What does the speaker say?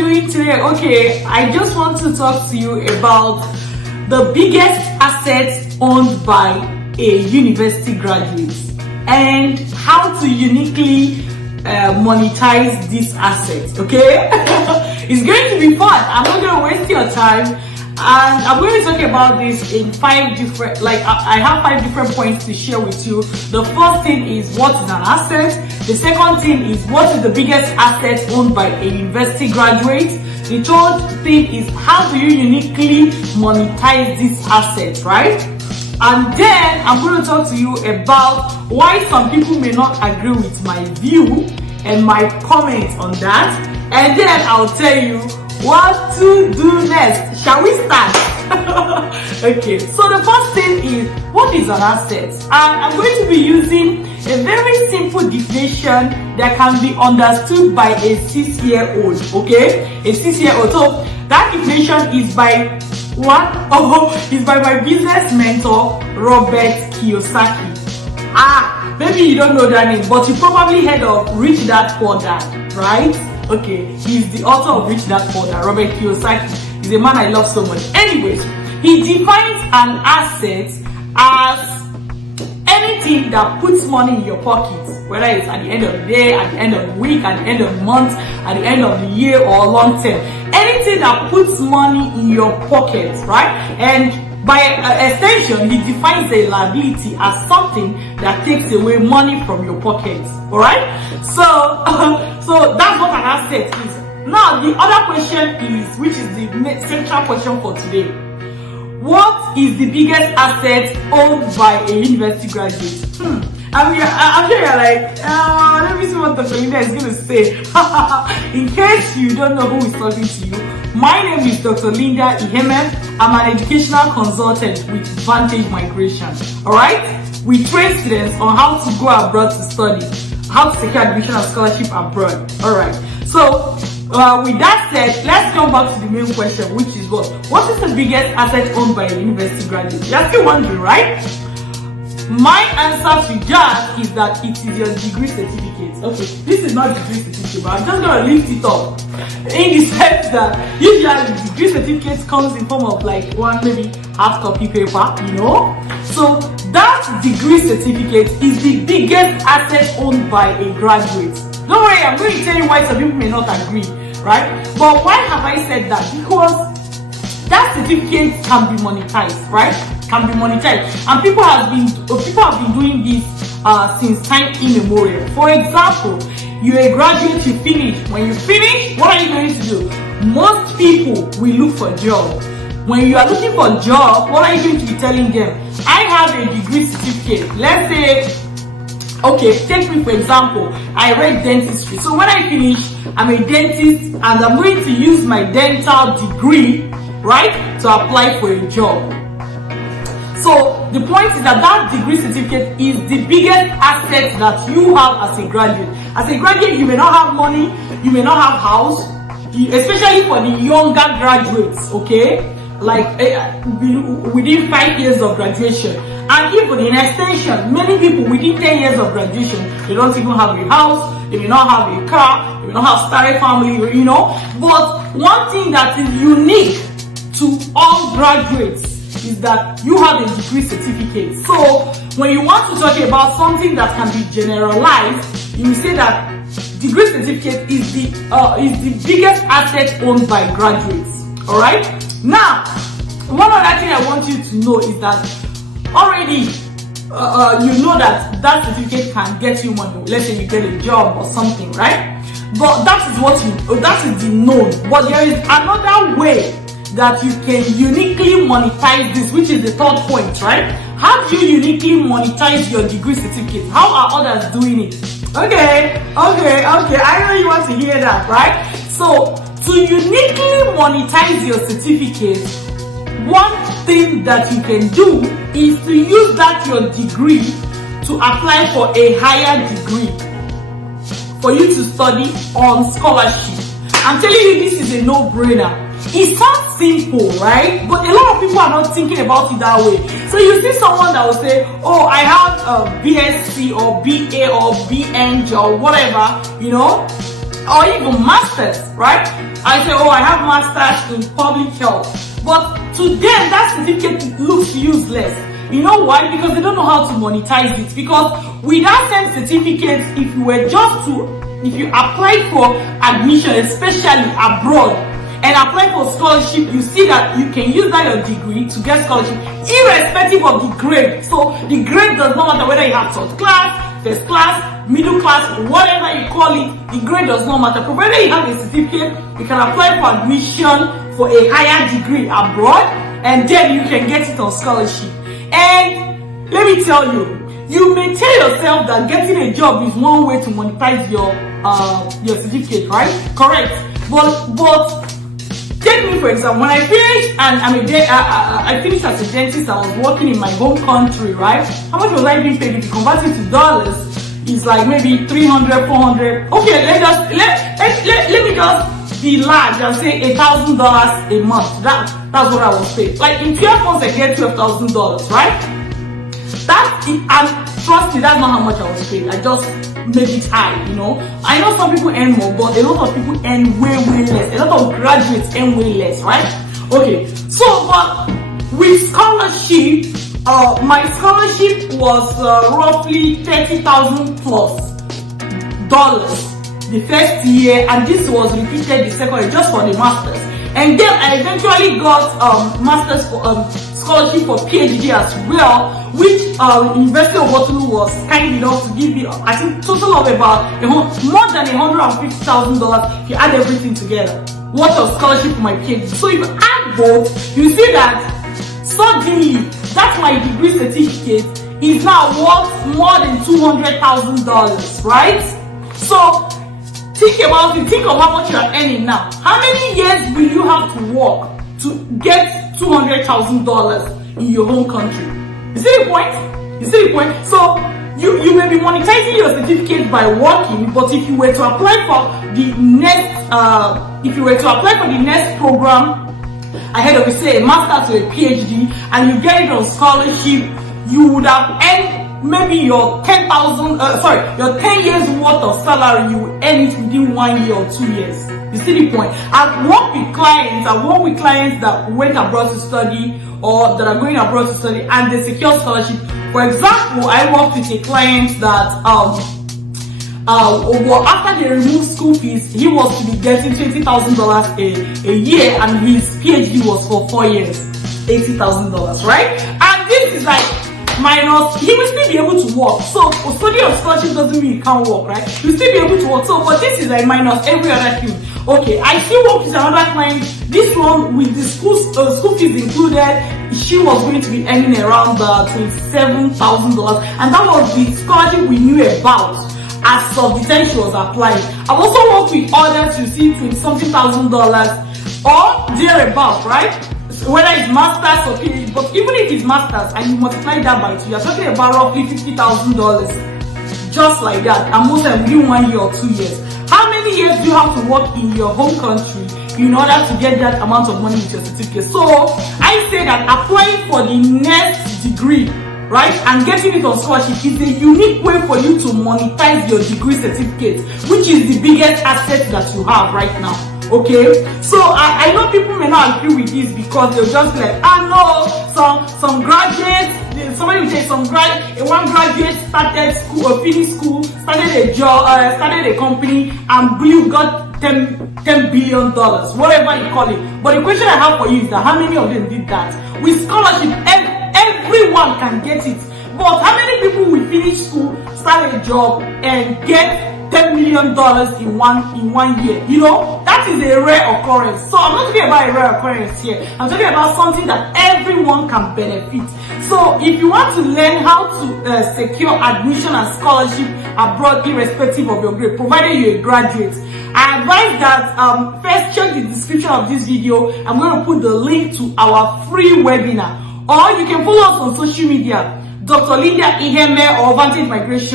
doing today? Okay, I just want to talk to you about the biggest assets owned by a university graduate and how to uniquely monetize these assets. Okay, it's going to be fun. I'm not going to waste your time, and I'm going to talk about this in 5 different, I have 5 different points to share with you. The first thing is what is an asset. The second thing is what is the biggest asset owned by a university graduate. The third thing is how do you uniquely monetize this asset, right? And then I'm going to talk to you about why some people may not agree with my view and my comments on that. And then I'll tell you what to do next. Shall we start? Okay, so the first thing is what is an asset? And I'm going to be using a very simple definition that can be understood by a 6-year-old. Okay, a 6-year-old. So that definition is by what? Oh, is by my business mentor Robert Kiyosaki. Maybe you don't know that name, but you probably heard of Rich Dad Poor Dad, right? Okay, he's the author of Rich Dad Poor Dad. Robert Kiyosaki is a man I love so much. Anyways, he defines an asset as anything that puts money in your pocket, whether it's at the end of the day, at the end of the week, at the end of the month, at the end of the year, or long term. Anything that puts money in your pocket, right? And by extension, he defines a liability as something that takes away money from your pocket. All right? So, so that's what an asset is. Now, the other question is, which is the central question for today. What is the biggest asset owned by a university graduate? I'm sure you're like, let me see what Dr. Linda is going to say. In case you don't know who is talking to you, my name is Dr. Linda Ihemetravels. I'm an educational consultant with Vantage Migration. Alright? We train students on how to go abroad to study, how to secure admission and scholarship abroad. Alright. So, with that said, let's come back to the main question, which is what? What is the biggest asset owned by a university graduate? You're still wondering, right? My answer to that is that it is your degree certificate. Okay, this is not degree certificate, but I'm just going to lift it up. In the sense that usually degree certificate comes in form of like one, maybe half copy paper, you know? So that degree certificate is the biggest asset owned by a graduate. Don't worry, I'm going to tell you why some people may not agree, right? But why have I said that? Because that certificate can be monetized, right? Can be monetized, and people have been doing this since time immemorial. For example, you're a graduate, you finish. When you finish, what are you going to do? Most people will look for a job. When you are looking for a job, what are you going to be telling them? I have a degree certificate. Let's say, okay, take me for example, I read dentistry. So when I finish, I'm a dentist and I'm going to use my dental degree, right, to apply for a job. So the point is that that degree certificate is the biggest asset that you have as a graduate. As a graduate, you may not have money, you may not have house, especially for the younger graduates, okay? Like within 5 years of graduation. And even in extension, many people within 10 years of graduation, they don't even have a house, they may not have a car, they may not have started family, you know. But one thing that is unique to all graduates is that you have a degree certificate. So when you want to talk about something that can be generalized, you say that degree certificate is the biggest asset owned by graduates. All right. Now, one other thing I want you to know is that already you know that that certificate can get you money. Let's say you get a job or something, right? But that is the known. But there is another way that you can uniquely monetize this, which is the third point, right? How do you uniquely monetize your degree certificate? How are others doing it? Okay. I know you want to hear that, right? So, to uniquely monetize your certificate, one thing that you can do is to use that your degree to apply for a higher degree for you to study on scholarship. I'm telling you, this is a no-brainer. It sounds simple, right? But a lot of people are not thinking about it that way. So you see someone that will say, oh, I have a BSc or BA or BEng or whatever, you know, or even masters, right? I say, oh, I have masters in public health, but to them that certificate looks useless. You know why? Because they don't know how to monetize it. Because with that same certificate, if you apply for admission, especially abroad, and apply for scholarship, you see that you can use that your degree to get scholarship, irrespective of the grade. So the grade does not matter whether you have third class, first class, middle class, whatever you call it, the grade does not matter. Provided you have a certificate, you can apply for admission for a higher degree abroad, and then you can get it on scholarship. And let me tell you, you may tell yourself that getting a job is one way to monetize your certificate, right? Correct. But take me for example. When I finished, and I finished as a dentist, I was working in my home country, right? How much was I being paid? If you convert it to dollars, it's like maybe 300, 400. Okay, let me just be large and say $1,000 a month. That's what I was paid. Like in 12 months, I get $12,000, right? And trust me, that's not how much I was paid. I just made it high, you know. I know some people earn more, but a lot of people earn way less. A lot of graduates earn way less, right? Okay, so but with scholarship, my scholarship was roughly $30,000 plus the first year, and this was repeated the second year just for the masters. And then I eventually got masters for scholarship for PhD as well, which University of Waterloo was kind enough to give me, I think, total of about more than $150,000 if you add everything together. What a scholarship for my PhD. So if you add both, you see that suddenly that my degree certificate is now worth more than $200,000, right? So think about it. Think of how much you are earning now. How many years will you have to work to get $200,000 in your home country? You see the point? You see the point? So you may be monetizing your certificate by working, but if you were to apply for the next program ahead of you, say a master's or a PhD, and you get it on scholarship, you would have earned maybe your 10 years worth of salary. You will earn it within 1 year or 2 years. You see the point? I've worked with clients that went abroad to study or that are going abroad to study, and they secure scholarship. For example, I worked with a client that after they removed school fees, he was to be getting $20,000 a year, and his PhD was for 4 years, $80,000, right? And this is like minus, he will still be able to work. So study of scholarship doesn't mean you can't work, right? You'll still be able to work. So, but this is like minus every other thing. Okay, I still work with another client. This one with the school fees included, she was going to be earning around $27,000, and that was the scholarship we knew about as of the time she was applying. I've also worked with others to see $20-something thousand or thereabout, right? Whether it's masters or PhD, but even if it's masters and you multiply that by 2, you're talking about roughly $50,000, just like that, and most of them within 1 year or 2 years. How many years do you have to work in your home country in order to get that amount of money with your certificate? So I say that applying for the next degree, right, and getting it on scholarship is a unique way for you to monetize your degree certificate, which is the biggest asset that you have right now. Okay, so I know people may not agree with this because they'll just be like, no, some graduates, somebody will say one graduate started school or finished school, started a job, started a company, and you got $10 billion, whatever you call it. But the question I have for you is that how many of them did that? With scholarship, everyone can get it. But how many people will finish school, start a job, and get $10 million in one year? You know, that is a rare occurrence. So I'm not talking about a rare occurrence here. I'm talking about something that everyone can benefit. So if you want to learn how to secure admission and scholarship abroad, irrespective of your grade, provided you're a graduate, I advise that first check the description of this video. I'm going to put the link to our free webinar, or you can follow us on social media, Dr. Linda Iheme or Vantage Migration.